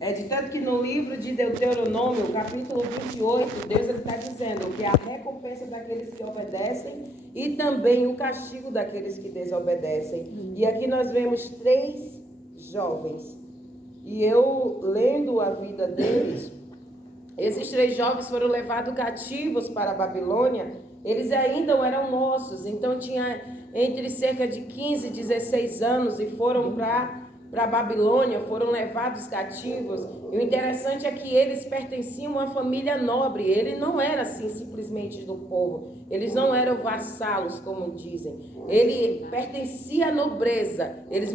É de tanto que no livro de Deuteronômio, capítulo 28, Deus está dizendo que a recompensa daqueles que obedecem e também o castigo daqueles que desobedecem. E aqui nós vemos 3 jovens. E eu, lendo a vida deles, esses 3 jovens foram levados cativos para a Babilônia. Eles ainda eram moços, então tinha entre cerca de 15 e 16 anos e foram para a Babilônia, foram levados cativos. E o interessante é que eles pertenciam a uma família nobre. Ele não era assim simplesmente do povo. Eles não eram vassalos, como dizem. Ele pertencia à nobreza. Eles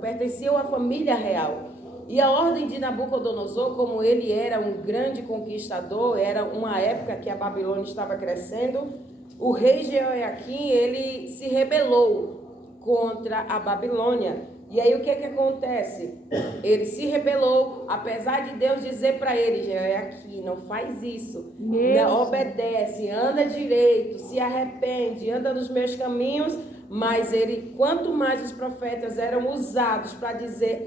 pertenciam à família real. E a ordem de Nabucodonosor, como ele era um grande conquistador, era uma época que a Babilônia estava crescendo, o rei Jeoiaquim, ele se rebelou contra a Babilônia. E aí o que acontece? Ele se rebelou, apesar de Deus dizer para ele: Jeoiaquim, não faz isso, obedece, anda direito, se arrepende, anda nos meus caminhos. Mas ele, quanto mais os profetas eram usados para dizer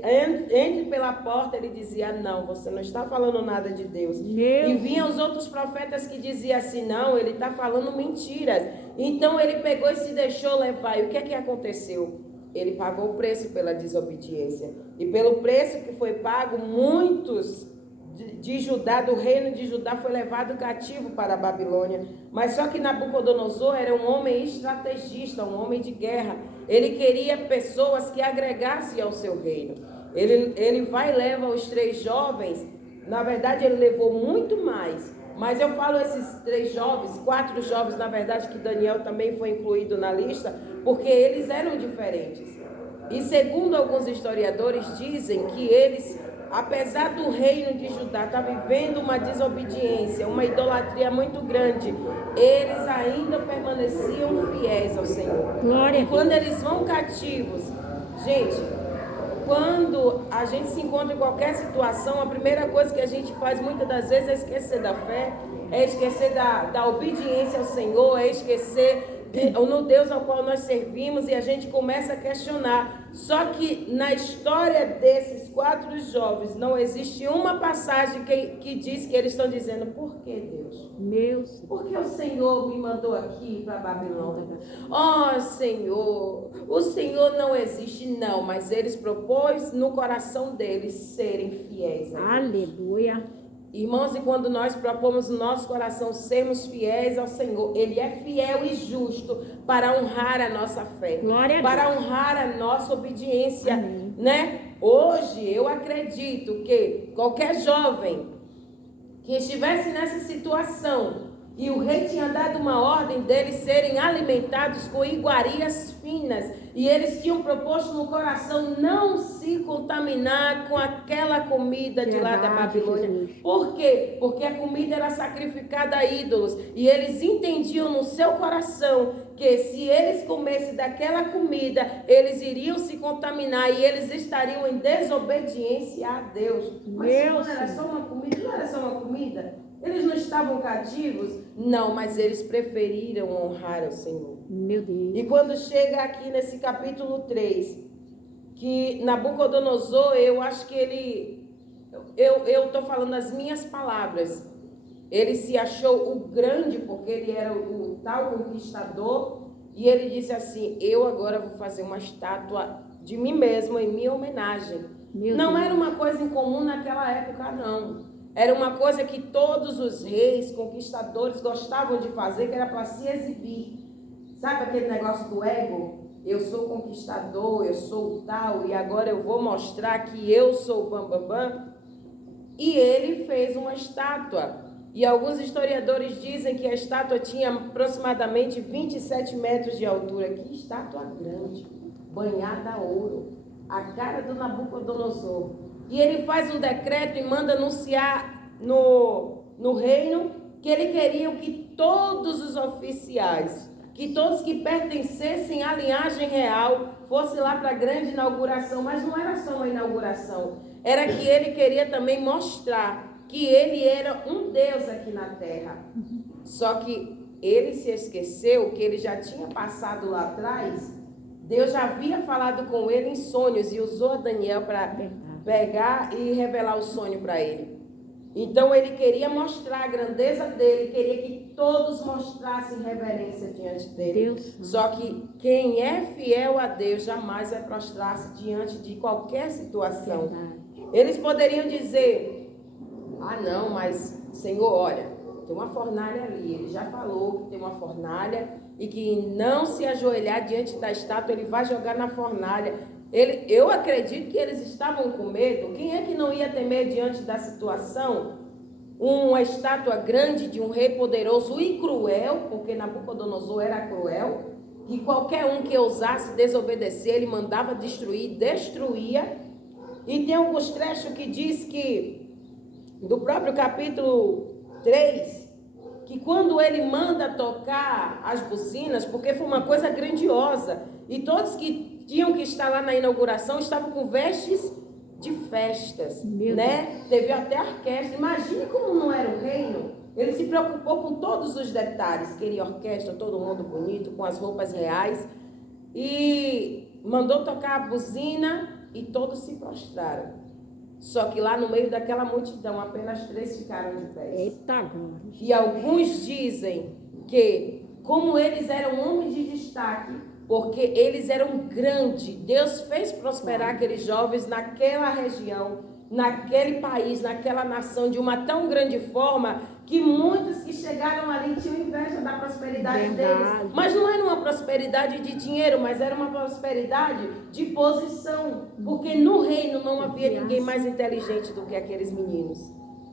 entre pela porta, ele dizia: não, você não está falando nada de Deus. E vinham os outros profetas que diziam assim: não, ele está falando mentiras. Então ele pegou e se deixou levar. E o que é que aconteceu? Ele pagou o preço pela desobediência. E pelo preço que foi pago, muitos de Judá, do reino de Judá, foi levado cativo para a Babilônia. Mas só que Nabucodonosor era um homem estrategista, um homem de guerra. Ele queria pessoas que agregassem ao seu reino. Ele vai e leva os 3 jovens. Na verdade, ele levou muito mais. Mas eu falo esses 3 jovens, 4 jovens, na verdade, que Daniel também foi incluído na lista, porque eles eram diferentes. E segundo alguns historiadores, dizem que eles, apesar do reino de Judá estar vivendo uma desobediência, uma idolatria muito grande, eles ainda permaneciam fiéis ao Senhor. E quando eles vão cativos, gente, quando a gente se encontra em qualquer situação, a primeira coisa que a gente faz muitas das vezes é esquecer da fé, é esquecer da obediência ao Senhor, é esquecer no Deus ao qual nós servimos, e a gente começa a questionar. Só que na história desses 4 jovens não existe uma passagem que diz que eles estão dizendo: por que Deus? Porque o Senhor me mandou aqui para a Babilônia. Oh Senhor, o Senhor não existe, não, mas eles propôs no coração deles serem fiéis a Deus. Aleluia. Irmãos, e quando nós propomos no nosso coração sermos fiéis ao Senhor, Ele é fiel e justo para honrar a nossa fé, para honrar a nossa obediência, né? Hoje eu acredito que qualquer jovem que estivesse nessa situação e o rei tinha dado uma ordem deles serem alimentados com iguarias finas, e eles tinham proposto no coração não se contaminar com aquela comida de lá da Babilônia. Por quê? Porque a comida era sacrificada a ídolos, e eles entendiam no seu coração que se eles comessem daquela comida, eles iriam se contaminar e eles estariam em desobediência a Deus. Mas era só uma comida? Não era só uma comida? Eles não estavam cativos? Não, mas eles preferiram honrar ao Senhor. Meu Deus. E quando chega aqui nesse capítulo 3, que Nabucodonosor, eu acho que ele... Eu estou falando as minhas palavras. Ele se achou o grande, porque ele era o tal conquistador. E ele disse assim: eu agora vou fazer uma estátua de mim mesmo em minha homenagem. Não era uma coisa incomum naquela época, não. Era uma coisa que todos os reis, conquistadores gostavam de fazer, que era para se exibir. Sabe aquele negócio do ego? Eu sou conquistador, eu sou tal, e agora eu vou mostrar que eu sou o bambambam. E ele fez uma estátua. E alguns historiadores dizem que a estátua tinha aproximadamente 27 metros de altura. Que estátua grande, banhada a ouro, a cara do Nabucodonosor. E ele faz um decreto e manda anunciar no reino que ele queria que todos os oficiais, que todos que pertencessem à linhagem real, fossem lá para a grande inauguração. Mas não era só uma inauguração, era que ele queria também mostrar que ele era um Deus aqui na terra. Só que ele se esqueceu que ele já tinha passado lá atrás. Deus já havia falado com ele em sonhos e usou Daniel para pegar e revelar o sonho para ele. Então ele queria mostrar a grandeza dele, queria que todos mostrassem reverência diante dele. Deus. Só que quem é fiel a Deus jamais vai prostrar-se diante de qualquer situação. Verdade. Eles poderiam dizer: ah não, mas Senhor, olha, tem uma fornalha ali. Ele já falou que tem uma fornalha e que não se ajoelhar diante da estátua, ele vai jogar na fornalha. Eu acredito que eles estavam com medo. Quem é que não ia temer diante da situação? Uma estátua grande de um rei poderoso e cruel, porque Nabucodonosor era cruel, e qualquer um que ousasse desobedecer, ele mandava destruir, destruía. E tem alguns trechos que diz que, do próprio capítulo 3, que quando ele manda tocar as buzinas, porque foi uma coisa grandiosa, e todos que tinham que estar lá na inauguração estavam com vestes de festas, né? Teve até orquestra. Imagine como não era o reino. Ele se preocupou com todos os detalhes. Queria orquestra, todo mundo bonito, com as roupas reais. E mandou tocar a buzina e todos se prostraram. Só que lá no meio daquela multidão, apenas 3 ficaram de pé. Eita, glória. E alguns dizem que, como eles eram homens de destaque, porque eles eram grandes, Deus fez prosperar aqueles jovens naquela região, naquele país, naquela nação, de uma tão grande forma, que muitos que chegaram ali tinham inveja da prosperidade deles. Mas não era uma prosperidade de dinheiro, mas era uma prosperidade de posição. Porque no reino não havia ninguém mais inteligente do que aqueles meninos.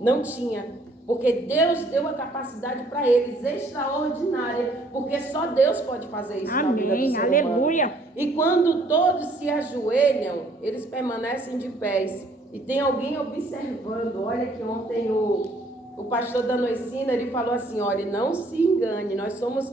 Não tinha. Porque Deus deu a capacidade para eles extraordinária, porque só Deus pode fazer isso na vida do ser humano. Aleluia. E quando todos se ajoelham, eles permanecem de pés. E tem alguém observando. Olha que ontem o pastor da Noicina, ele falou assim: olha, não se engane, nós somos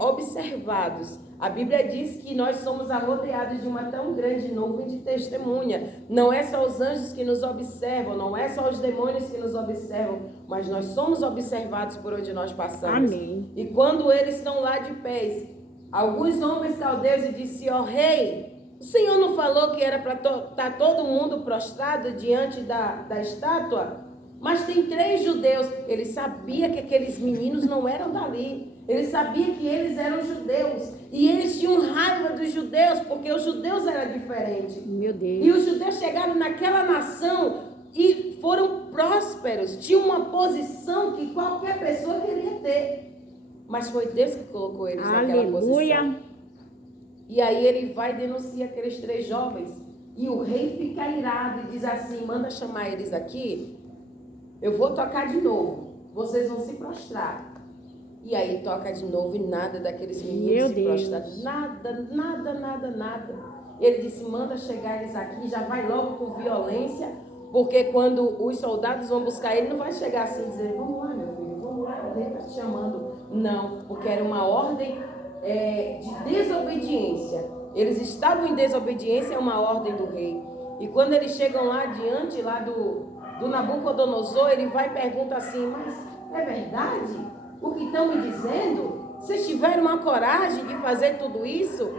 observados. A Bíblia diz que nós somos rodeados de uma tão grande nuvem de testemunha. Não é só os anjos que nos observam, não é só os demônios que nos observam, mas nós somos observados por onde nós passamos. Amém. E quando eles estão lá de pés, alguns homens caldeus disseram: ó rei, o Senhor não falou que era para estar todo mundo prostrado diante da estátua? Mas tem 3 judeus. Ele sabia que aqueles meninos não eram dali. Ele sabia que eles eram judeus. E eles tinham raiva dos judeus, porque os judeus eram diferentes. Meu Deus. E os judeus chegaram naquela nação e foram prósperos. Tinham uma posição que qualquer pessoa queria ter. Mas foi Deus que colocou eles naquela posição. E aí ele vai e denuncia aqueles 3 jovens. E o rei fica irado e diz assim: manda chamar eles aqui. Eu vou tocar de novo. Vocês vão se prostrar. E aí toca de novo e nada daqueles meninos se prostraram. Nada. Ele disse: manda chegar eles aqui, já vai logo com violência, porque quando os soldados vão buscar ele, não vai chegar assim e dizer: vamos lá, meu filho, vamos lá, o rei está te chamando. Não, porque era uma ordem de desobediência. Eles estavam em desobediência a uma ordem do rei. E quando eles chegam lá diante lá do Nabucodonosor, ele vai e pergunta assim: mas é verdade o que estão me dizendo? Vocês tiveram uma coragem de fazer tudo isso?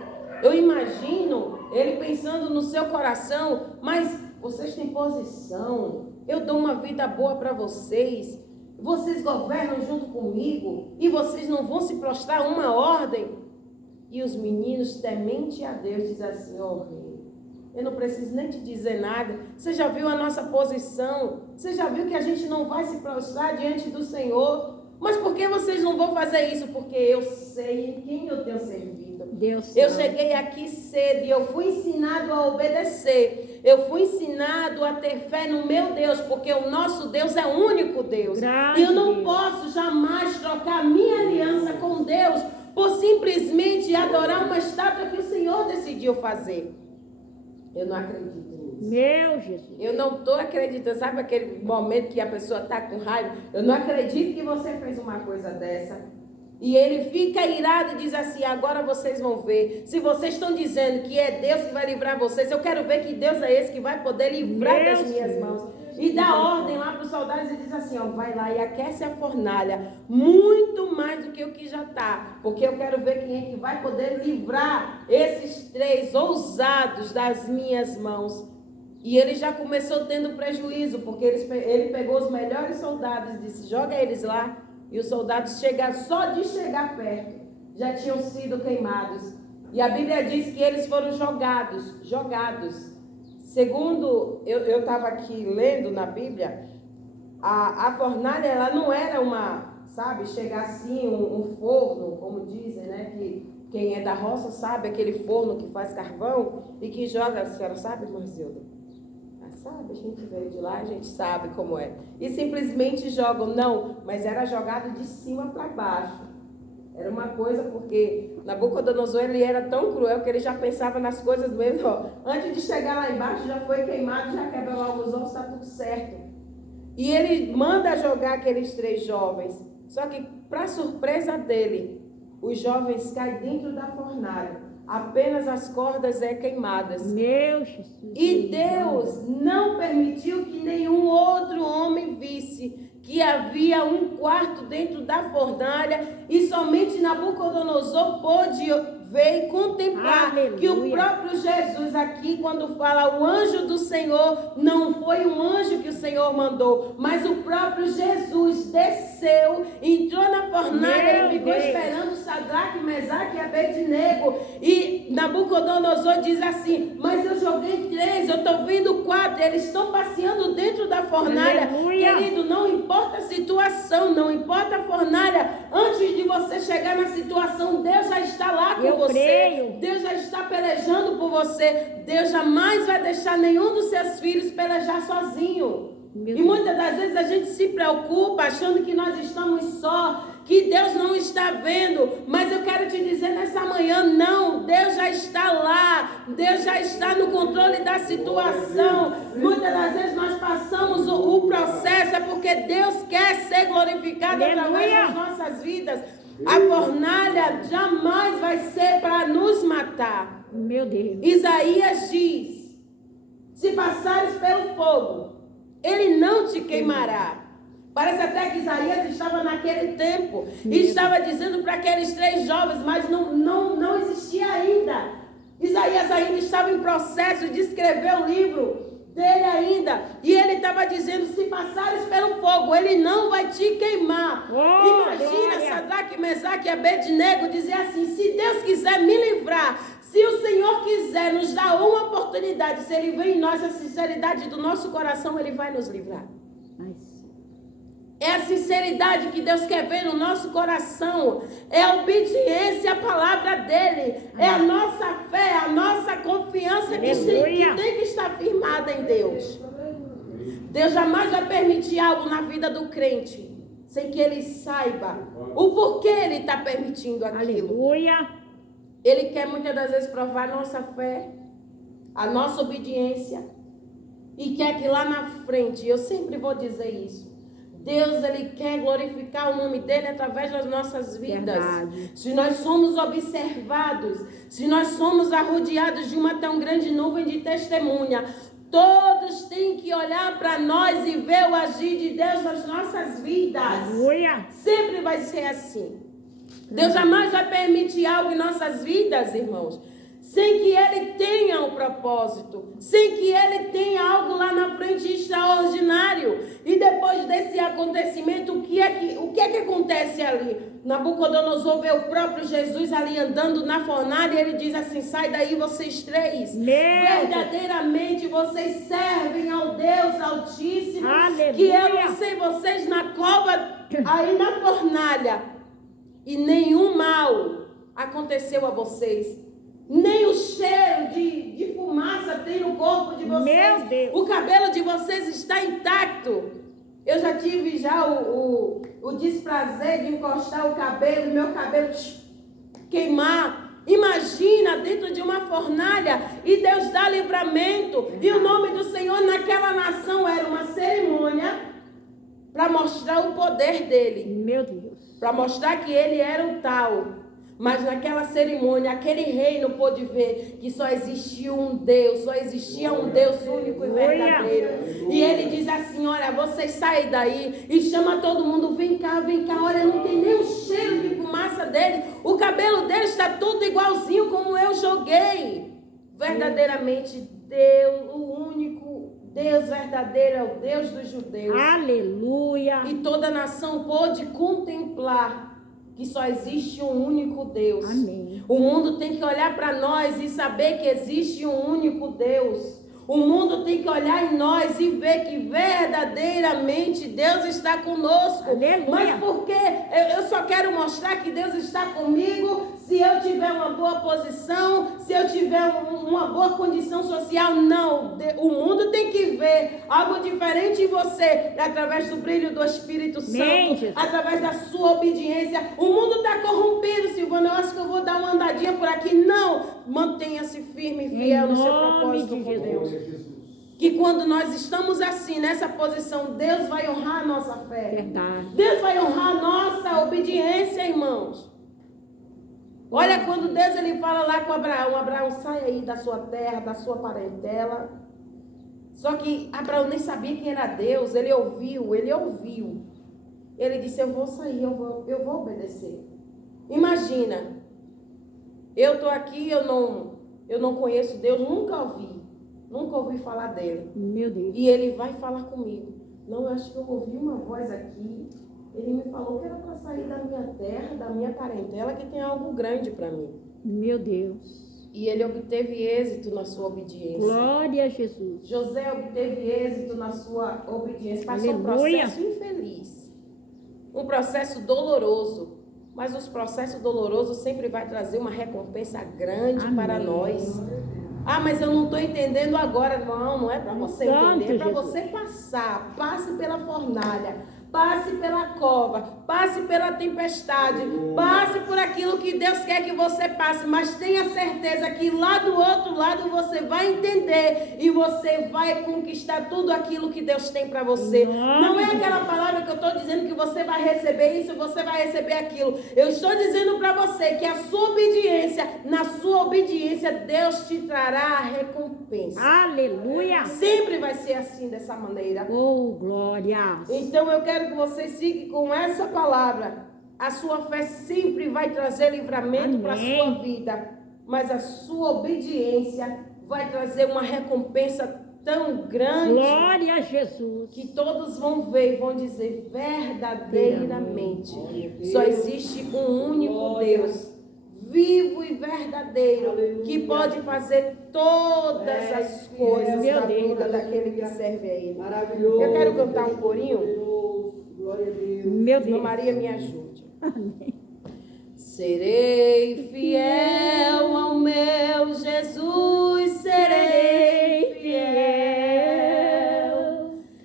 Eu imagino ele pensando no seu coração: mas vocês têm posição, eu dou uma vida boa para vocês, vocês governam junto comigo e vocês não vão se prostrar a uma ordem? E os meninos, temente a Deus, dizem assim: ó rei, eu não preciso nem te dizer nada. Você já viu a nossa posição? Você já viu que a gente não vai se prostrar diante do Senhor? Mas por que vocês não vão fazer isso? Porque eu sei em quem eu tenho servido. Deus eu cheguei aqui cedo e eu fui ensinado a obedecer. Eu fui ensinado a ter fé no meu Deus, porque o nosso Deus é o único Deus. E eu não posso jamais trocar minha aliança com Deus por simplesmente adorar uma estátua que o Senhor decidiu fazer. Eu não acredito nisso. Meu Jesus. Eu não estou acreditando. Sabe aquele momento que a pessoa está com raiva? Eu não acredito que você fez uma coisa dessa. E ele fica irado e diz assim: agora vocês vão ver. Se vocês estão dizendo que é Deus que vai livrar vocês, eu quero ver que Deus é esse que vai poder livrar das minhas mãos. E dá ordem lá para os soldados e diz assim: ó, vai lá e aquece a fornalha muito mais do que o que já está, porque eu quero ver quem é que vai poder livrar esses 3 ousados das minhas mãos. E ele já começou tendo prejuízo, porque ele pegou os melhores soldados e disse, joga eles lá. E os soldados só de chegar perto, já tinham sido queimados. E a Bíblia diz que eles foram jogados. Segundo, eu estava aqui lendo na Bíblia, a fornalha, ela não era chegar assim, um forno, como dizem, né, que quem é da roça sabe, aquele forno que faz carvão e que joga, a senhora sabe, irmã Zilda? Sabe, a gente veio de lá, a gente sabe como é. E simplesmente jogam, não, mas era jogado de cima para baixo. Era uma coisa, porque Nabucodonosor, ele era tão cruel que ele já pensava nas coisas mesmo, ó. Antes de chegar lá embaixo, já foi queimado, já quebrou lá os ossos, está tudo certo. E ele manda jogar aqueles 3 jovens. Só que, para surpresa dele, os jovens caem dentro da fornalha. Apenas as cordas queimadas. Meu Jesus. E Deus não permitiu que nenhum outro homem visse que havia um quarto dentro da fornalha e somente Nabucodonosor pôde ver e contemplar. Aleluia. Que o próprio Jesus aqui, quando fala o anjo do Senhor, não foi um anjo que o Senhor mandou, mas o próprio Jesus desceu, entrou na fornalha e ficou esperando Sadraque, Mesaque e Abednego. E Nabucodonosor diz assim, mas eu joguei 3, eu estou vendo 4, eles estão passeando dentro da fornalha. Aleluia. Querido, não importa a situação, não importa a fornalha, antes de você chegar na situação, Deus já está lá com você. Creio. Deus já está pelejando por você. Deus jamais vai deixar nenhum dos seus filhos pelejar sozinho. E muitas das vezes a gente se preocupa achando que nós estamos só, que Deus não está vendo. Mas eu quero te dizer nessa manhã, não, Deus já está lá. Deus já está no controle da situação. Muitas das vezes nós passamos o processo porque Deus quer ser glorificado através das nossas vidas. A fornalha jamais vai ser para nos matar. Meu Deus. Isaías diz, se passares pelo fogo, ele não te queimará. Parece até que Isaías estava naquele tempo e estava dizendo para aqueles 3 jovens, mas não existia ainda. Isaías ainda estava em processo de escrever o livro dele ainda. E ele estava dizendo, se passares pelo fogo, ele não vai te queimar. Imagina Sadraque, Mesaque e Abednego dizer assim, se Deus quiser me livrar, se o Senhor quiser nos dar uma oportunidade, se Ele vê em nós a sinceridade do nosso coração, Ele vai nos livrar. É a sinceridade que Deus quer ver no nosso coração. É a obediência à palavra dEle. É a nossa fé, a nossa confiança que tem que estar firmada em Deus. Deus jamais vai permitir algo na vida do crente sem que ele saiba o porquê ele está permitindo aquilo. Aleluia. Ele quer muitas das vezes provar a nossa fé, a nossa obediência. E quer que lá na frente, eu sempre vou dizer isso, Deus, Ele quer glorificar o nome dEle através das nossas vidas. Verdade. Se nós somos observados, se nós somos arrodeados de uma tão grande nuvem de testemunha, todos têm que olhar para nós e ver o agir de Deus nas nossas vidas. Aleluia. Sempre vai ser assim. Deus jamais vai permitir algo em nossas vidas, irmãos, sem que Ele tenha um propósito, sem que Ele tenha algo lá na frente extraordinário. E depois desse acontecimento, o que é que acontece ali? Nabucodonosor vê o próprio Jesus ali andando na fornalha e ele diz assim, sai daí vocês 3. Verdadeiramente vocês servem ao Deus Altíssimo. Aleluia. Que eu lancei vocês na cova, aí na fornalha. E nenhum mal aconteceu a vocês. Nem o cheiro de fumaça tem no corpo de vocês. Meu Deus. O cabelo de vocês está intacto. Eu já tive o desprazer de encostar o cabelo e meu cabelo queimar. Imagina dentro de uma fornalha e Deus dá livramento. E o nome do Senhor naquela nação era uma cerimônia para mostrar o poder dele. Meu Deus. Para mostrar que ele era o tal. Mas naquela cerimônia, aquele reino pôde ver que só existia um Deus, só existia um Deus único e verdadeiro. E ele diz assim, olha, vocês saem daí e chama todo mundo, vem cá, olha, não tem nem o cheiro de fumaça dele, o cabelo dele está tudo igualzinho como eu joguei. Verdadeiramente, Deus, o único Deus verdadeiro é o Deus dos judeus. Aleluia. E toda a nação pôde contemplar que só existe um único Deus. Amém. O mundo tem que olhar para nós e saber que existe um único Deus. O mundo tem que olhar em nós e ver que verdadeiramente Deus está conosco. Aleluia. Mas porque eu só quero mostrar que Deus está comigo se eu tiver uma boa posição, se eu tiver uma boa condição social. Não, o mundo tem que ver algo diferente em você, através do brilho do Espírito Santo, através da sua obediência. O mundo está corrompido, Silvana, eu acho que eu vou dar uma andadinha por aqui. Não, mantenha-se firme e fiel no seu propósito com Deus. Que quando nós estamos assim, nessa posição, Deus vai honrar a nossa fé. Verdade. Deus vai honrar a nossa obediência, irmãos. Olha quando Deus ele fala lá com Abraão. Abraão, sai aí da sua terra, da sua parentela. Só que Abraão nem sabia quem era Deus. Ele ouviu. Ele disse, eu vou sair, eu vou obedecer. Imagina, eu estou aqui, eu não conheço Deus, nunca ouvi falar dele. Meu Deus. E ele vai falar comigo. Não, eu acho que eu ouvi uma voz aqui. Ele me falou que era para sair da minha terra, da minha parentela, que tem algo grande para mim. Meu Deus. E ele obteve êxito na sua obediência. Glória a Jesus. José obteve êxito na sua obediência. Passou um processo infeliz. Um processo doloroso. Mas os processos dolorosos sempre vai trazer uma recompensa grande para nós. Ah, mas eu não estou entendendo agora. Não é para você entender, é para você passar. Passe pela fornalha, passe pela cova, passe pela tempestade, passe por aquilo que Deus quer que você passe, mas tenha certeza que lá do outro lado você vai entender e você vai conquistar tudo aquilo que Deus tem para você. Não é aquela palavra que eu estou dizendo que você vai receber isso, você vai receber aquilo. Eu estou dizendo para você que a sua obediência, na sua obediência, Deus te trará a recompensa. Aleluia. Sempre vai ser assim, dessa maneira. Oh, glória. Então eu quero que você siga com essa palavra. A sua fé sempre vai trazer livramento para a sua vida. Mas a sua obediência vai trazer uma recompensa tão grande. Glória a Jesus. Que todos vão ver e vão dizer verdadeiramente. Só existe um único Deus, vivo e verdadeiro, que pode fazer todas as coisas na vida daquele que serve a Ele. Maravilhoso. Eu quero cantar um corinho. Glória a Deus. Meu Deus. Maria, me ajude. Amém. Serei fiel ao meu Jesus, serei fiel.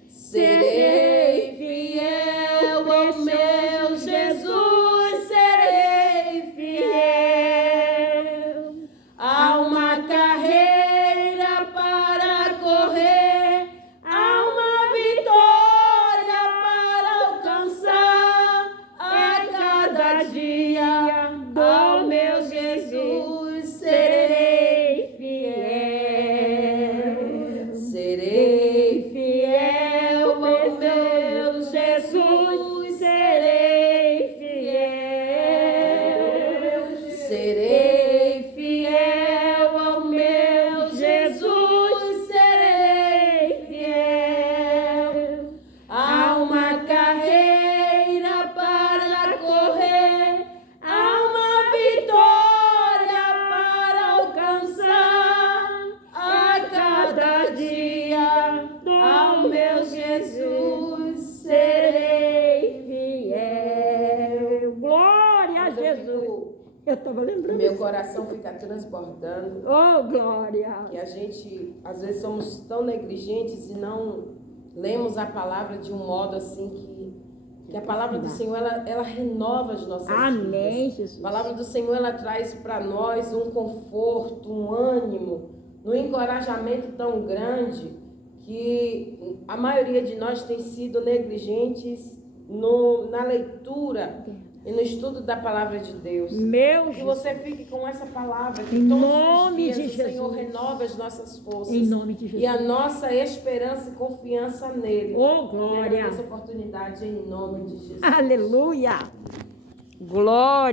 Serei fiel ao meu Jesus, serei fiel. Há uma carreira para correr, há uma vitória para alcançar a cada dia. Ao meu Jesus serei fiel. Serei fiel ao meu Jesus, serei fiel. Serei fiel ao meu Jesus, serei fiel. Há uma carreira para correr, há uma vitória para alcançar a cada dia. Ao meu Jesus serei fiel. Glória a Jesus. Eu estava lembrando. Meu coração fica transbordando. Oh, glória. Que a gente, às vezes, somos tão negligentes e não lemos a palavra de um modo assim que a palavra do Senhor, ela renova as nossas Amém, vidas. Jesus. A palavra do Senhor, ela traz para nós um conforto, um ânimo, um encorajamento tão grande que a maioria de nós tem sido negligentes na leitura e no estudo da palavra de Deus. Meu Que Jesus. você fique com essa palavra, que Em todos nome os dias de o Senhor Jesus. renova as nossas forças. Em nome de Jesus. E a nossa esperança e confiança nele. Oh, glória. Essa oportunidade em nome de Jesus. Aleluia. Glória.